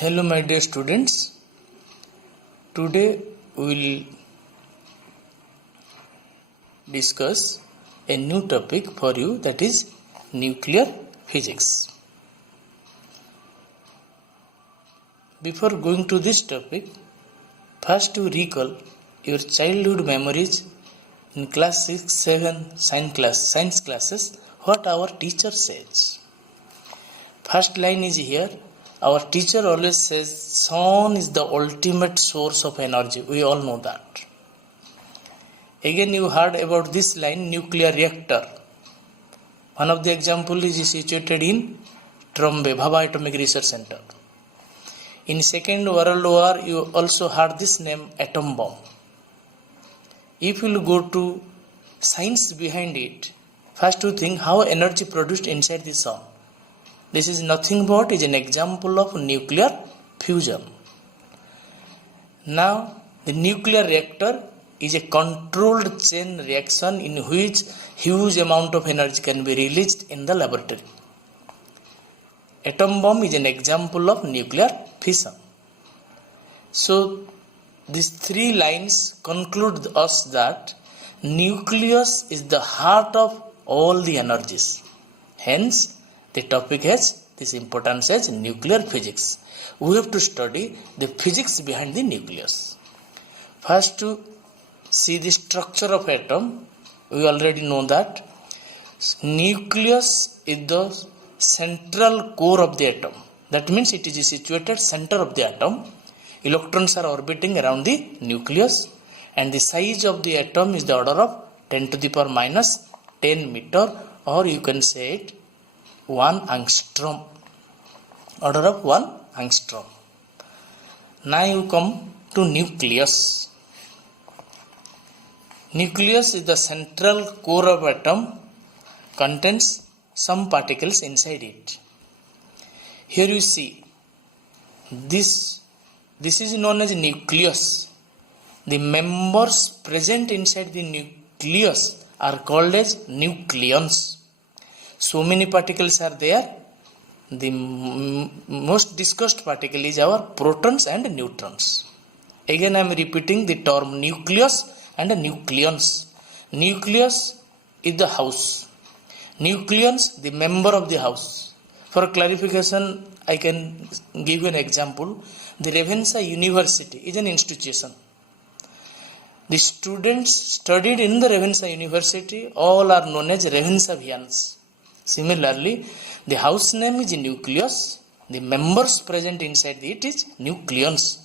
Hello my dear students, today we will discuss a new topic for you, that is nuclear physics. Before going to this topic, first to recall your childhood memories in class 6, 7 science classes, what our teacher says. First line is here. Our teacher always says sun is the ultimate source of energy. We all know that. Again you heard about this line, nuclear reactor. One of the example is situated in Trombay, Bhabha Atomic Research Center. In Second World War you also heard this name, atom bomb. If you go to science behind it, first you think how energy produced inside the sun. This is nothing but is an example of nuclear fusion. Now, the nuclear reactor is a controlled chain reaction in which huge amount of energy can be released in the laboratory. Atom bomb is an example of nuclear fission. So, these three lines conclude us that nucleus is the heart of all the energies. Hence, the topic has this importance as nuclear physics. We have to study the physics behind the nucleus. First, to see the structure of atom, we already know that nucleus is the central core of the atom. That means it is situated center of the atom. Electrons are orbiting around the nucleus, and the size of the atom is the order of 10 to the power minus 10 meter, or you can say it 1 angstrom, order of 1 angstrom. Now you come to nucleus. Nucleus is the central core of atom, contains some particles inside it. Here you see, this is known as nucleus. The members present inside the nucleus are called as nucleons. So many particles are there. The most discussed particle is our protons and neutrons. Again I am repeating the term nucleus and nucleons. Nucleus is the house. Nucleons, the member of the house. For clarification, I can give you an example. The Ravensa University is an institution. The students studied in the Ravensa University all are known as Ravensavians. Similarly, the house name is nucleus. The members present inside it is nucleons.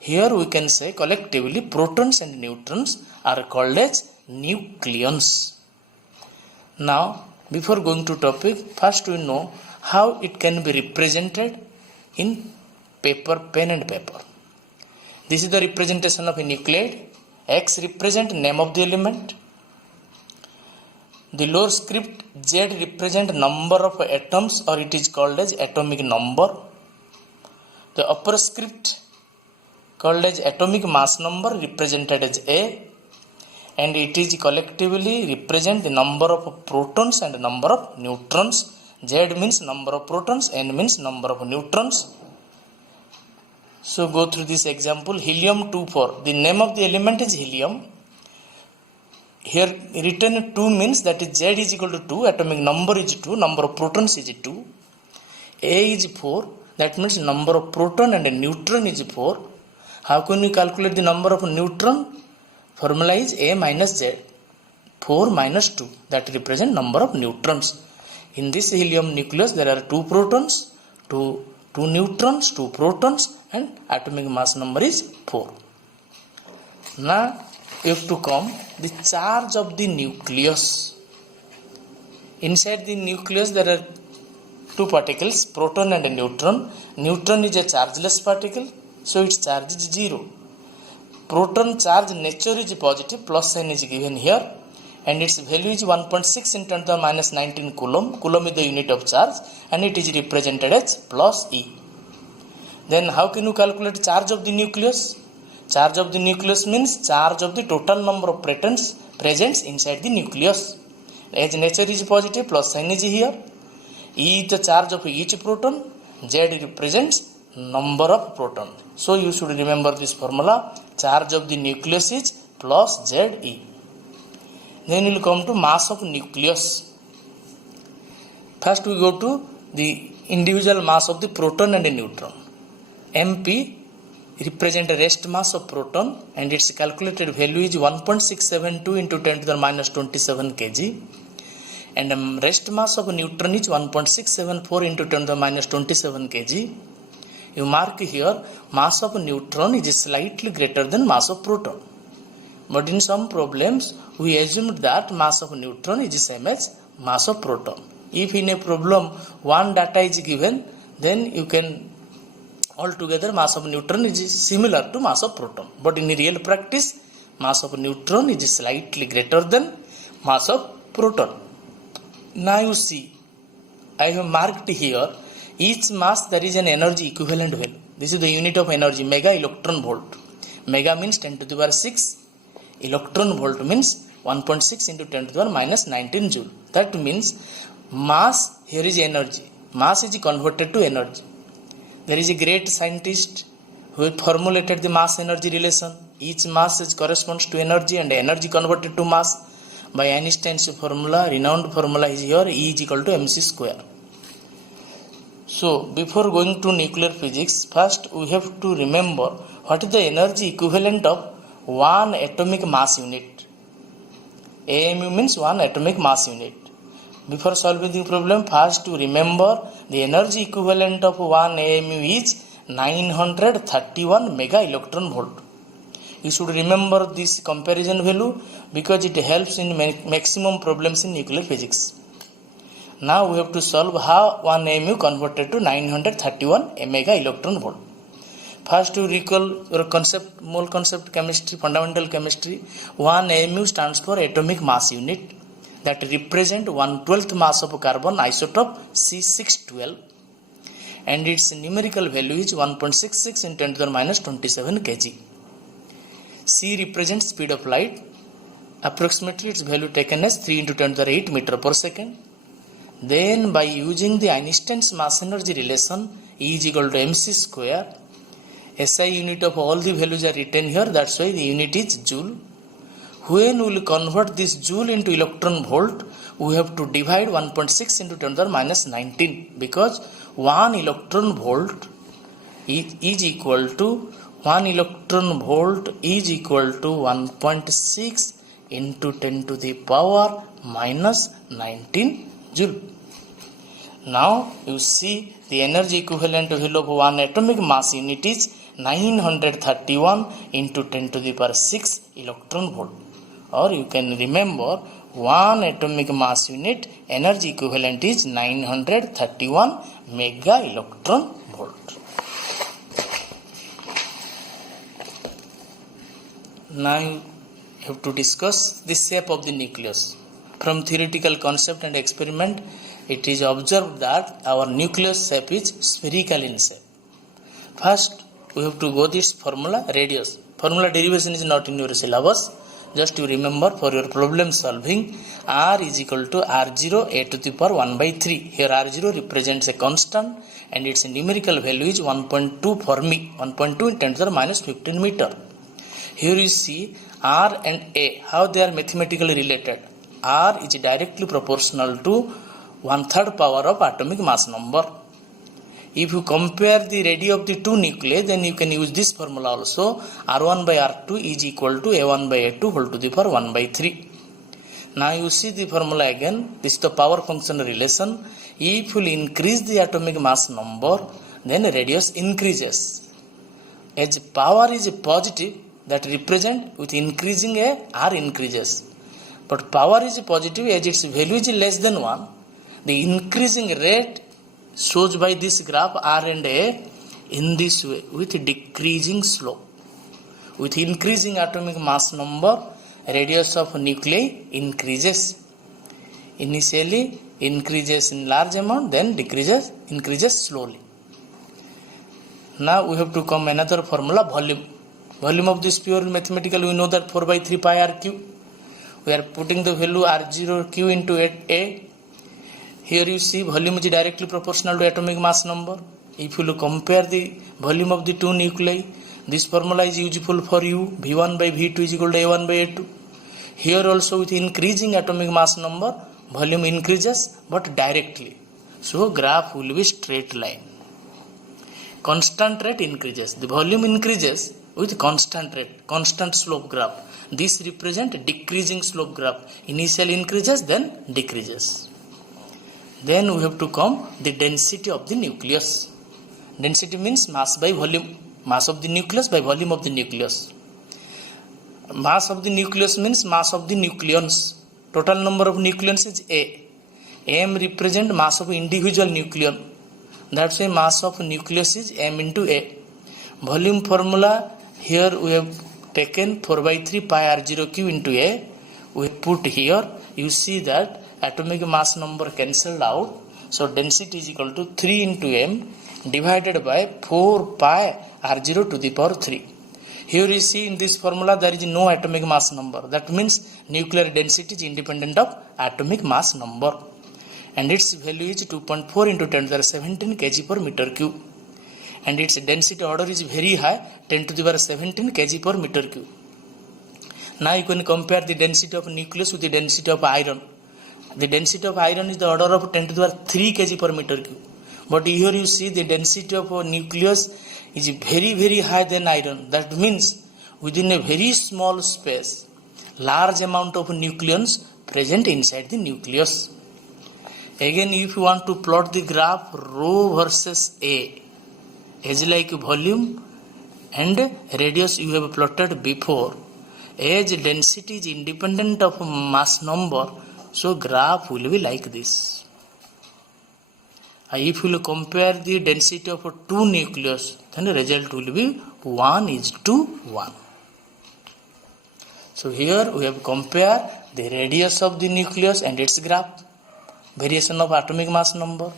Here we can say collectively protons and neutrons are called as nucleons. Now, before going to topic, first we know how it can be represented in paper, pen and paper. This is the representation of a nuclide. X represent name of the element. The lower script Z represent number of atoms, or it is called as atomic number. The upper script called as atomic mass number represented as A, and it is collectively represent the number of protons and number of neutrons. Z means number of protons, N means number of neutrons. So go through this example. Helium-24. The name of the element is helium. Here written 2 means that is Z is equal to 2, atomic number is 2, number of protons is 2. A is 4, that means number of proton and neutron is 4. How can we calculate the number of neutron? Formula is A minus Z. 4 minus 2, that represent number of neutrons. In this helium nucleus there are 2 protons, 2 neutrons, 2 protons, and atomic mass number is 4. Now you have to come the charge of the nucleus. Inside the nucleus there are 2 particles, proton and neutron. Neutron is a chargeless particle, so its charge is 0. Proton charge nature is positive, plus sign is given here, and its value is 1.6 into 10 to the minus 19 coulomb. Coulomb is the unit of charge, and it is represented as plus E. Then how can you calculate charge of the nucleus? Charge of the nucleus means charge of the total number of protons present inside the nucleus. As nature is positive, plus sign is here. E is the charge of each proton. Z represents number of proton. So you should remember this formula. Charge of the nucleus is plus Ze. Then we will come to mass of nucleus. First we go to the individual mass of the proton and the neutron. MP represent a rest mass of proton and its calculated value is 1.672 into 10 to the minus 27 kg. And the rest mass of neutron is 1.674 into 10 to the minus 27 kg. You mark here mass of neutron is slightly greater than mass of proton. But in some problems we assumed that mass of neutron is the same as mass of proton. If in a problem one data is given, then you can altogether mass of neutron is similar to mass of proton. But in real practice, mass of neutron is slightly greater than mass of proton. Now you see, I have marked here each mass there is an energy equivalent value. This is the unit of energy, mega electron volt. Mega means 10 to the power 6. Electron volt means 1.6 into 10 to the power minus 19 joule. That means mass, here is energy. Mass is converted to energy. There is a great scientist who formulated the mass energy relation. Each mass corresponds to energy and energy converted to mass by Einstein's formula. Renowned formula is here, E is equal to mc square. So before going to nuclear physics, first we have to remember what is the energy equivalent of one atomic mass unit. AMU means one atomic mass unit. Before solving the problem, first to remember the energy equivalent of one AMU is 931 mega electron volt. You should remember this comparison value because it helps in maximum problems in nuclear physics. Now we have to solve how one AMU converted to 931 mega electron volt. First to recall your concept, mole concept chemistry, fundamental chemistry. One AMU stands for atomic mass unit that represent 1/12 mass of carbon isotope C612 and its numerical value is 1.66 in 10 to the minus 27 kg. C represents speed of light. Approximately its value taken as 3 into 10 to the 8 meter per second. Then by using the Einstein's mass energy relation, E is equal to mc square. SI unit of all the values are written here, that's why the unit is joule. When we will convert this joule into electron volt, we have to divide 1.6 into 10 to the minus 19 because 1 electron volt is equal to 1.6 into 10 to the power minus 19 joule. Now you see the energy equivalent value of one atomic mass unit is 931 into 10 to the power 6 electron volt. Or you can remember one atomic mass unit energy equivalent is 931 mega electron volt. Now you have to discuss the shape of the nucleus. From theoretical concept and experiment, it is observed that our nucleus shape is spherical in shape. First, we have to go this formula, radius. Formula derivation is not in your syllabus. Just you remember for your problem solving, R is equal to R0 a to the power 1 by 3. Here R0 represents a constant and its numerical value is 1.2 Fermi, 1.2 in 10 to the minus 15 meter. Here you see R and A, how they are mathematically related. R is directly proportional to 1/3 power of atomic mass number. If you compare the radii of the two nuclei, then you can use this formula also. R1 by R2 is equal to A1 by A2 whole to the power 1 by 3. Now you see the formula again. This is the power function relation. If you increase the atomic mass number, then radius increases. As power is positive, that represent with increasing A, R increases. But power is positive as its value is less than 1. The increasing rate shows by this graph R and A in this way with decreasing slope. With increasing atomic mass number, radius of nuclei increases. Initially increases in large amount, then increases slowly. Now we have to come another formula, volume. Volume of this pure mathematical, we know that 4 by 3 pi r cube. We are putting the value r0 q into A. Here you see volume is directly proportional to atomic mass number. if you compare the volume of the two nuclei, this formula is useful for you. V1 by V2 is equal to A1 by A2. Here also with increasing atomic mass number, volume increases but directly. So graph will be straight line. Constant rate increases. The volume increases with constant rate, constant slope graph. This represents decreasing slope graph. Initial increases, then decreases. Then we have to come the density of the nucleus. Density means mass by volume. Mass of the nucleus by volume of the nucleus. Mass of the nucleus means mass of the nucleons. Total number of nucleons is A. M represent mass of individual nucleon. That's why mass of nucleus is M into A. Volume formula, here we have taken 4 by 3 pi r0q into A. We put here, you see that atomic mass number cancelled out. So density is equal to 3 into M divided by 4 pi r0 to the power 3. Here you see in this formula there is no atomic mass number. That means nuclear density is independent of atomic mass number. And its value is 2.4 into 10 to the 17 kg per meter cube. And its density order is very high, 10 to the power 17 kg per meter cube. Now you can compare the density of nucleus with the density of iron. The density of iron is the order of 10 to the power 3 kg per meter cube. But here you see the density of a nucleus is very high than iron. That means within a very small space, large amount of nucleons present inside the nucleus. Again, if you want to plot the graph rho versus A, as like volume and radius you have plotted before, as density is independent of mass number, so graph will be like this. If you will compare the density of two nucleus, then the result will be 1:1. So here we have compared the radius of the nucleus and its graph, variation of atomic mass number,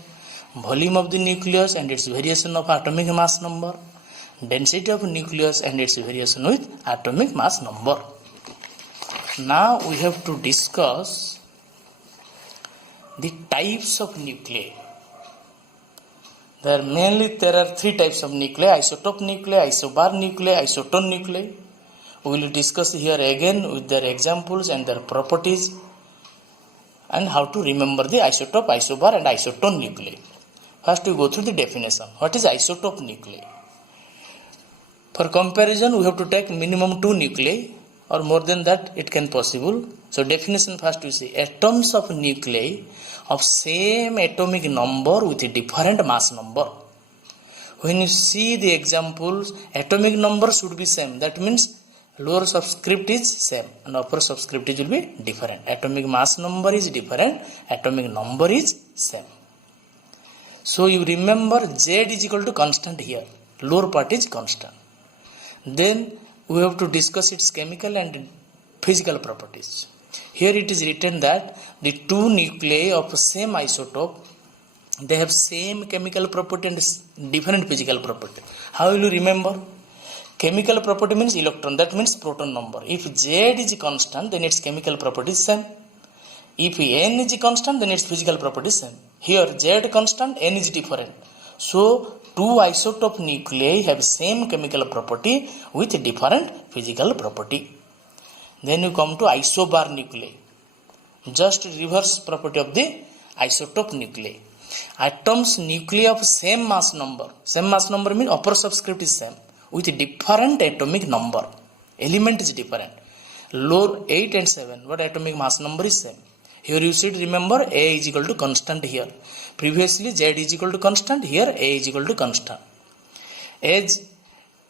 volume of the nucleus and its variation of atomic mass number, density of nucleus and its variation with atomic mass number. Now we have to discuss the types of nuclei. There are three types of nuclei: isotope nuclei, isobar nuclei, isotone nuclei. We will discuss here again with their examples and their properties and how to remember the isotope, isobar and isotone nuclei. First we go through the definition. What is isotope nuclei? For comparison, we have to take minimum 2 nuclei, or more than that it can possible. So definition first we see atoms of nuclei of same atomic number with a different mass number. When you see the examples, atomic number should be same. That means lower subscript is same and upper subscript will be different. Atomic mass number is different, atomic number is same. So you remember Z is equal to constant here, lower part is constant. Then we have to discuss its chemical and physical properties. Here it is written that the two nuclei of same isotope, they have same chemical property and different physical property. How will you remember? Chemical property means electron, that means proton number. If Z is constant, then its chemical property is same. If N is constant, then its physical property is same. Here Z constant, N is different. So two isotope nuclei have same chemical property with different physical property. Then you come to isobar nuclei. Just reverse property of the isotope nuclei. Atoms nuclei of same mass number. Same mass number means upper subscript is same with different atomic number. Element is different. Lower 8 and 7, what atomic mass number is same. Here you should remember A is equal to constant here. Previously Z is equal to constant, here A is equal to constant. As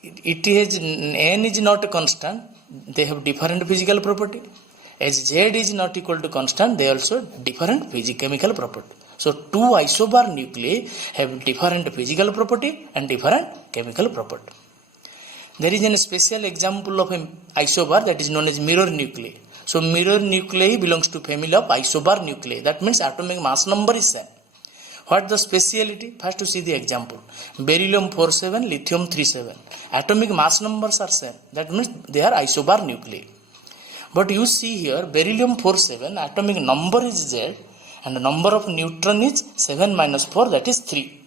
it is N is not constant, they have different physical property. As Z is not equal to constant, they also different chemical property. So two isobar nuclei have different physical property and different chemical property. There is a special example of an isobar that is known as mirror nuclei. So mirror nuclei belongs to family of isobar nuclei. That means atomic mass number is same. What the speciality? First to see the example. Beryllium 47, lithium 37. Atomic mass numbers are same. That means they are isobar nuclei. But you see here beryllium 47, atomic number is Z and the number of neutron is 7 minus 4, that is 3.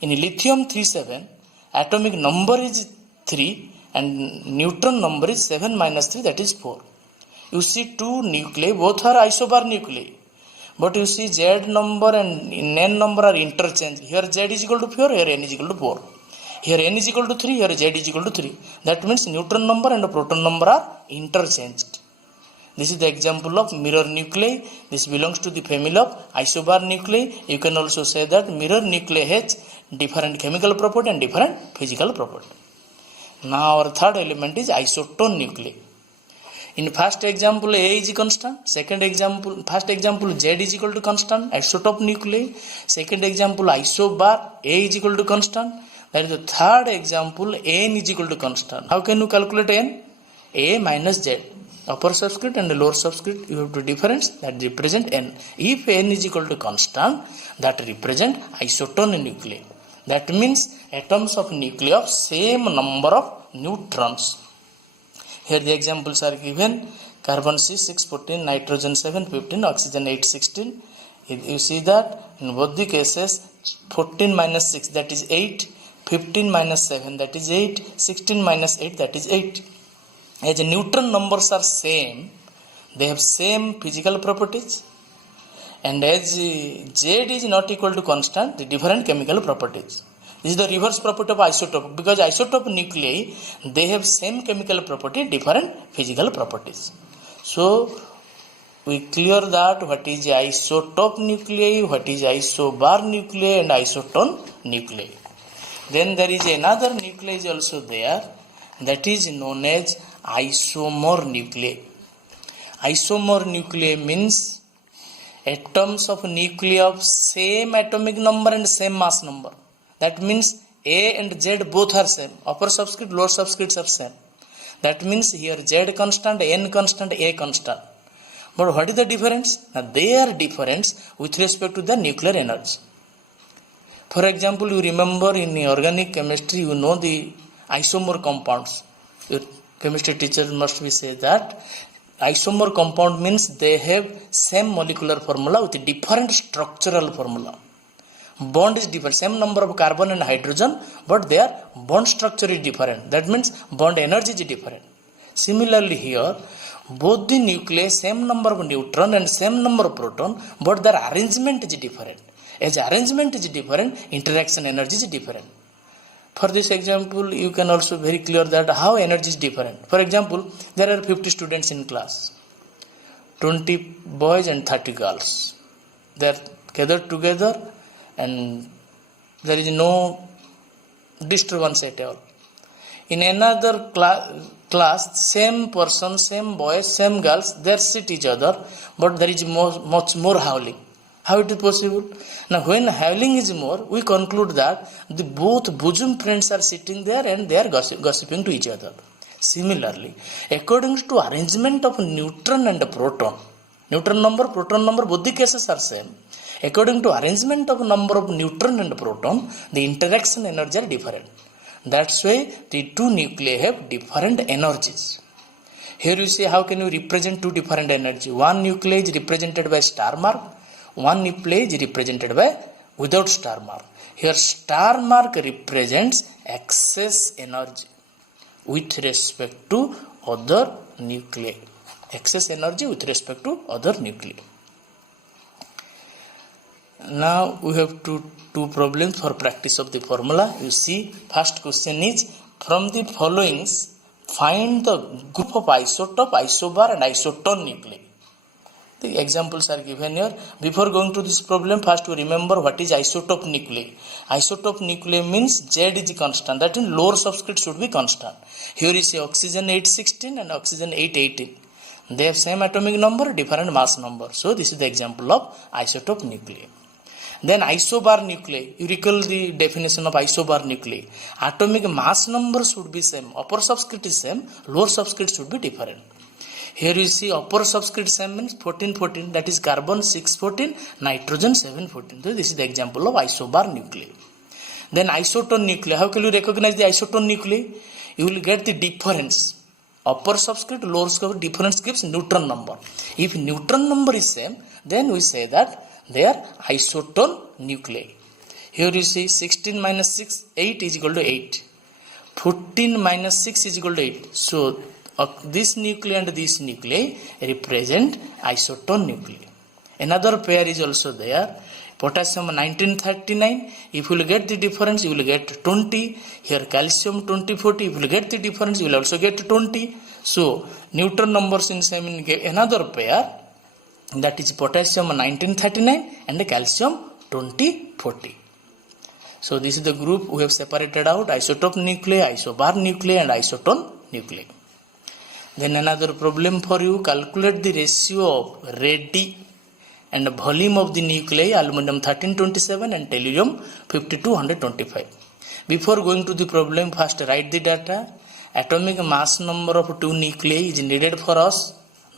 In lithium 37, atomic number is 3 and neutron number is 7 minus 3, that is 4. You see two nuclei, both are isobar nuclei. But you see Z number and N number are interchanged. Here Z is equal to 4, here N is equal to 4. Here N is equal to 3, here Z is equal to 3. That means neutron number and proton number are interchanged. This is the example of mirror nuclei. This belongs to the family of isobar nuclei. You can also say that mirror nuclei has different chemical property and different physical property. Now our third element is isotone nuclei. In first example A is constant, second example, first example Z is equal to constant, isotope nuclei. Second example isobar, A is equal to constant. That is the third example, N is equal to constant. How can you calculate N? A minus Z. Upper subscript and lower subscript, you have to difference that represent N. If N is equal to constant, that represent isotone nuclei. That means atoms of nuclei of same number of neutrons. Here the examples are given: carbon 6 14, nitrogen 7 15, oxygen 8 16. You see that in both the cases 14 minus 6, that is 8, 15 minus 7, that is 8, 16 minus 8, that is 8. As neutron numbers are same, they have same physical properties, and as Z is not equal to constant, the different chemical properties. This is the reverse property of isotope, because isotope nuclei, they have same chemical property, different physical properties. So we clear that what is isotope nuclei, what is isobar nuclei and isotone nuclei. Then there is another nuclei is also there, that is known as isomer nuclei. Isomer nuclei means atoms of nuclei of same atomic number and same mass number. That means A and Z both are same. Upper subscript, lower subscripts are same. That means here Z constant, N constant, A constant. But what is the difference? Now they are different with respect to the nuclear energy. For example, you remember in organic chemistry, you know the isomer compounds. Your chemistry teacher must be say that isomer compound means they have same molecular formula with different structural formula. Bond is different, same number of carbon and hydrogen, but their bond structure is different. That means bond energy is different. Similarly here, both the nuclei same number of neutron and same number of proton, but their arrangement is different. As arrangement is different, interaction energy is different. For this example, you can also very clear that how energy is different. For example, there are 50 students in class, 20 boys and 30 girls. They are gathered together and there is no disturbance at all. In another class, same person, same boys, same girls, they sit each other, but there is much more howling. How it is possible? Now when howling is more, we conclude that the both bosom friends are sitting there and they are gossiping to each other. Similarly, according to arrangement of neutron and proton, neutron number, proton number, both the cases are same. According to arrangement of number of neutron and proton, the interaction energy are different. That's why the two nuclei have different energies. Here you see how can you represent two different energy. One nuclei is represented by star mark, one nuclei is represented by without star mark. Here star mark represents excess energy with respect to other nuclei. Excess energy with respect to other nuclei. Now we have two problems for practice of the formula. You see, first question is, from the followings, find the group of isotope, isobar and isotone nuclei. The examples are given here. Before going to this problem, first we remember what is isotope nuclei. Isotope nuclei means Z is constant. That means lower subscript should be constant. Here is oxygen 816 and oxygen 818. They have same atomic number, different mass number. So this is the example of isotope nuclei. Then isobar nuclei. You recall the definition of isobar nuclei. Atomic mass number should be same. Upper subscript is same. Lower subscript should be different. Here you see upper subscript same means 1414, that is carbon 614, nitrogen 714. So this is the example of isobar nuclei. Then isotone nuclei. How can you recognize the isotone nuclei? You will get the difference. Upper subscript, lower subscript difference gives neutron number. If neutron number is same, then we say that they are isotone nuclei. Here you see 16 minus 6, 8 is equal to 8. 14 minus 6 is equal to 8. So this nuclei and this nuclei represent isotone nuclei. Another pair is also there. Potassium 1939. If you will get the difference, you will get 20. Here calcium 2040. If you will get the difference, you will also get 20. So neutron numbers in same give another pair, that is potassium 1939 and calcium 2040. So this is the group we have separated out: isotope nuclei, isobar nuclei and isotone nuclei. Then another problem for you: calculate the ratio of ready and volume of the nuclei aluminum 1327 and tellurium 5225. Before going to the problem, first write the data. Atomic mass number of two nuclei is needed for us.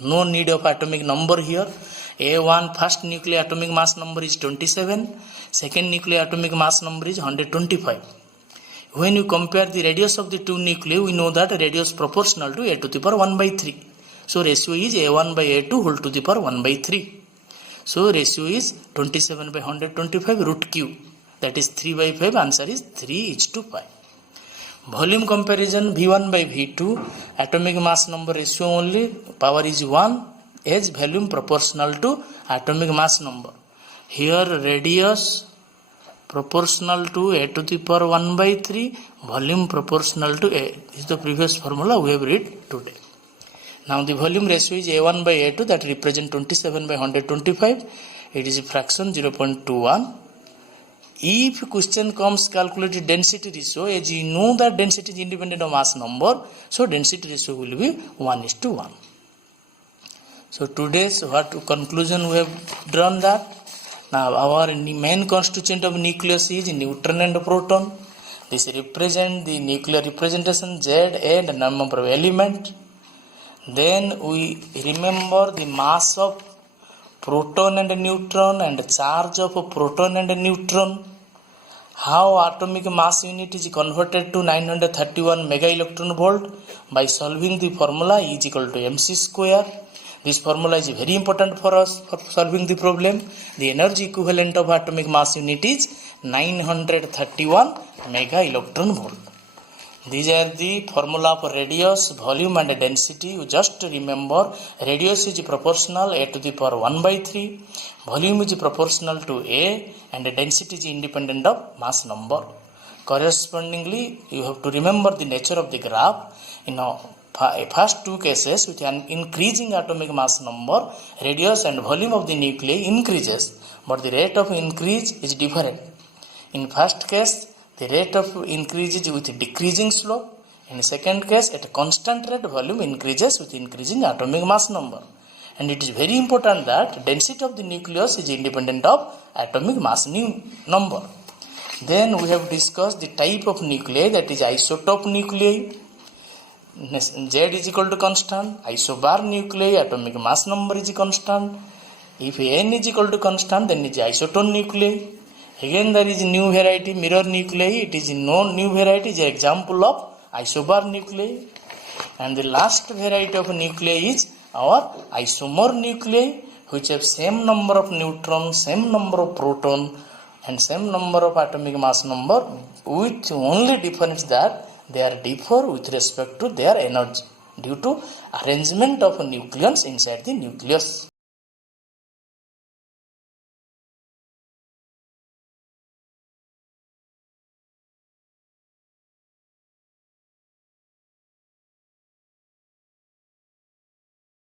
No need of atomic number here. A1 first nuclear atomic mass number is 27. Second nuclear atomic mass number is 125. When you compare the radius of the two nuclei, we know that radius proportional to a to the power 1 by 3. So ratio is a1 by a2 whole to the power 1 by 3. So ratio is 27 by 125 root q. That is 3 by 5. Answer is 3:5. Volume comparison: V1 by V2. Atomic mass number ratio only. Power is 1 as volume proportional to atomic mass number. Here radius proportional to a to the power 1 by 3. Volume proportional to a. This is the previous formula we have read today. Now the volume ratio is A1 by A2, that represent 27 by 125. It is a fraction 0.21. If question comes calculate density ratio, as you know that density is independent of mass number, so density ratio will be 1:1. So today's what conclusion we have drawn that. Now our main constituent of nucleus is neutron and proton. This represent the nuclear representation Z and number of element. Then we remember the mass of proton and neutron and charge of proton and neutron. How atomic mass unit is converted to 931 mega electron volt by solving the formula E is equal to mc square. This formula is very important for us for solving the problem. The energy equivalent of atomic mass unit is 931 mega electron volt. These are the formula for radius, volume and density. You just remember radius is proportional a to the power 1 by 3. Volume is proportional to a and density is independent of mass number. Correspondingly, you have to remember the nature of the graph. First two cases with an increasing atomic mass number, radius and volume of the nuclei increases, but the rate of increase is different. In first case, the rate of increase is with decreasing slope. In the second case, at a constant rate, volume increases with increasing atomic mass number. And it is very important that density of the nucleus is independent of atomic mass number. Then we have discussed the type of nuclei, that is isotope nuclei. Z is equal to constant. Isobar nuclei, atomic mass number is constant. If N is equal to constant, then it is isotone nuclei. Again there is a new variety, mirror nuclei. It is no new variety, it is an example of isobar nuclei. And the last variety of nuclei is our isomer nuclei, which have same number of neutrons, same number of proton and same number of atomic mass number, with only difference that they are differ with respect to their energy due to arrangement of nucleons inside the nucleus.